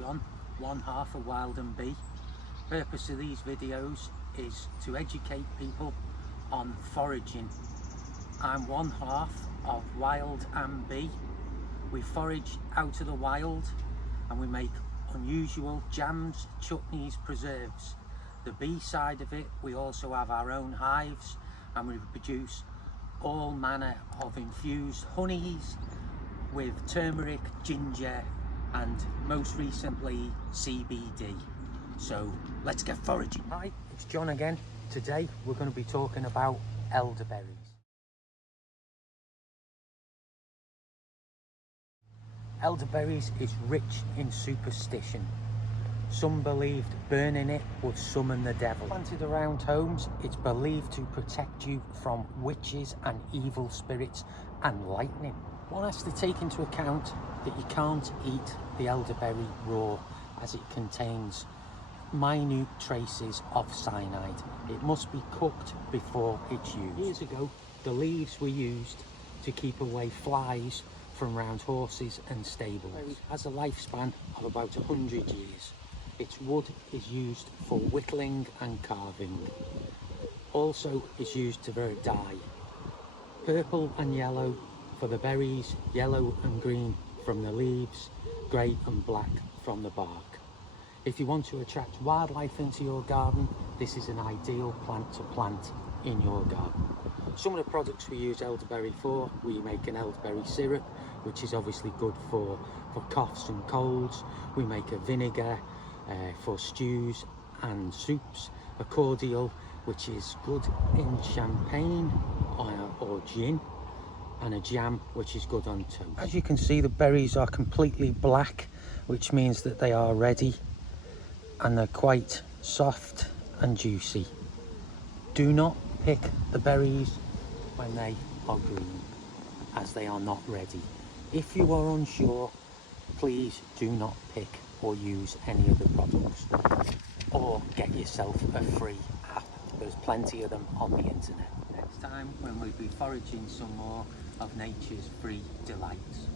John, one half of Wild and Bee. Purpose of these videos is to educate people on foraging. I'm one half of Wild and Bee. We forage out of the wild and we make unusual jams, chutneys, preserves. The bee side of it, we also have our own hives and we produce all manner of infused honeys with turmeric, ginger and most recently CBD. So let's get foraging. Hi, it's John again. Today we're going to be talking about elderberries. Elderberries is rich in superstition. Some believed burning it would summon the devil. Planted around homes, it's believed to protect you from witches and evil spirits and lightning. One has to take into account that you can't eat the elderberry raw as it contains minute traces of cyanide. It must be cooked before it's used. Years ago, the leaves were used to keep away flies from round horses and stables. It has a lifespan of about 100 years. Its wood is used for whittling and carving. Also is used to very dye. Purple and yellow for the berries, yellow and green from the leaves, grey and black from the bark. If you want to attract wildlife into your garden, this is an ideal plant to plant in your garden. Some of the products we use elderberry for, we make an elderberry syrup, which is obviously good for coughs and colds. We make a vinegar for stews and soups, a cordial which is good in champagne or gin, and a jam which is good on toast. As you can see, the berries are completely black, which means that they are ready and they're quite soft and juicy. Do not pick the berries when they are green, as they are not ready. If you are unsure, please do not pick or use any of the products, or get yourself a free app. There's plenty of them on the internet. Next time when we'll be foraging some more of nature's free delights.